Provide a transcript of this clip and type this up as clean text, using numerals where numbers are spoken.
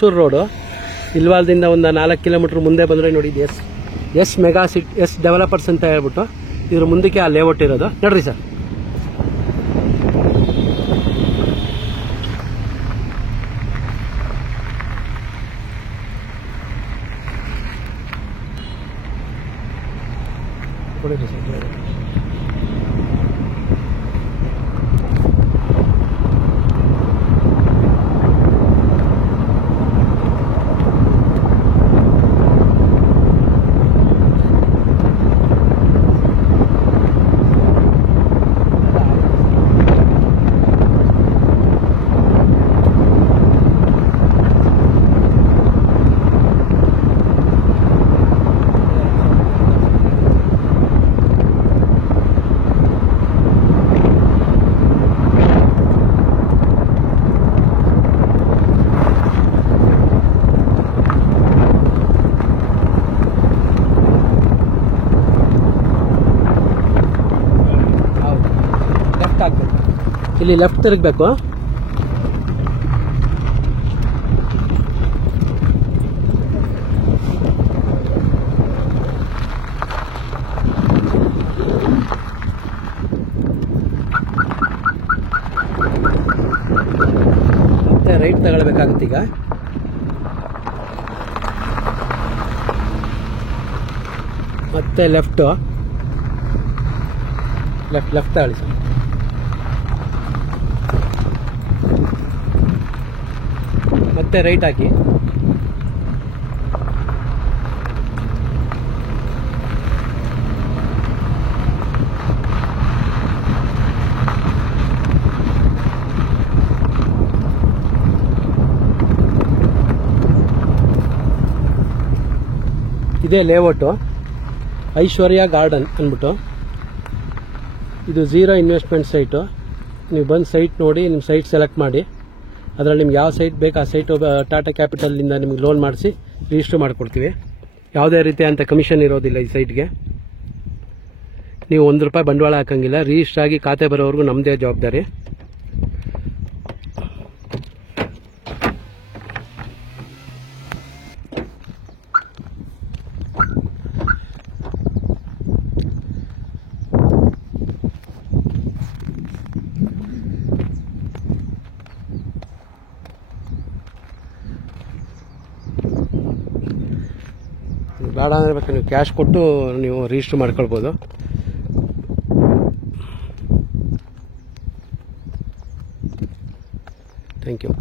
Mysuru road ಇಲ್ವಾಲ್ದಿಂದ ಒಂದು 4 kilometre ಮುಂದೆ ಬಂದರೆ ನೋಡಿ S mega city S developers ಅಂತ ಹೇಳ್ಬಿಟ್ಟು ಇದ್ರ ಮುಂದಕ್ಕೆ ಆ ಲೇಔಟ್ ಇರೋದು ನೋಡ್ರಿ ಸರ್. ಇಲ್ಲಿ ಲೆಫ್ಟ್ ತಿರುಗಬೇಕು. ಮತ್ತೆ ರೈಟ್ ತಗೊಳ್ಬೇಕಾಗುತ್ತೆ ಈಗ. ಮತ್ತೆ ಲೆಫ್ಟ್ ತಗೊಳ್ಳಿ ಸರ್. ಮತ್ತೆ ರೈಟ್ ಹಾಕಿ. ಇದೇ ಲೇಔಟು ಐಶ್ವರ್ಯ ಗಾರ್ಡನ್ ಅಂದ್ಬಿಟ್ಟು. ಇದು 0 ಇನ್ವೆಸ್ಟ್ಮೆಂಟ್ ಸೈಟು. ನೀವು ಬಂದು ಸೈಟ್ ನೋಡಿ, ನಿಮ್ಮ ಸೈಟ್ ಸೆಲೆಕ್ಟ್ ಮಾಡಿ, ಅದರಲ್ಲಿ ನಿಮ್ಗೆ ಯಾವ ಸೈಟ್ ಬೇಕು ಆ ಸೈಟು ಟಾಟಾ ಕ್ಯಾಪಿಟಲಿಂದ ನಿಮಗೆ ಲೋನ್ ಮಾಡಿಸಿ ರಿಜಿಸ್ಟರ್ ಮಾಡಿಕೊಡ್ತೀವಿ. ಯಾವುದೇ ರೀತಿಯಂಥ ಕಮಿಷನ್ ಇರೋದಿಲ್ಲ ಈ ಸೈಟ್ಗೆ. ನೀವು ₹1 ಬಂಡವಾಳ ಹಾಕಂಗಿಲ್ಲ. ರಿಜಿಸ್ಟರ್ ಆಗಿ ಖಾತೆ ಬರೋವರೆಗೂ ನಮ್ಮದೇ ಜವಾಬ್ದಾರಿ. ಬೇಡ ಅಂದರೆ ಬೇಕಾದ್ರೆ ನೀವು ಕ್ಯಾಶ್ ಕೊಟ್ಟು ನೀವು ರಿಜಿಸ್ಟರ್ ಮಾಡ್ಕೊಳ್ಬೋದು. Thank you.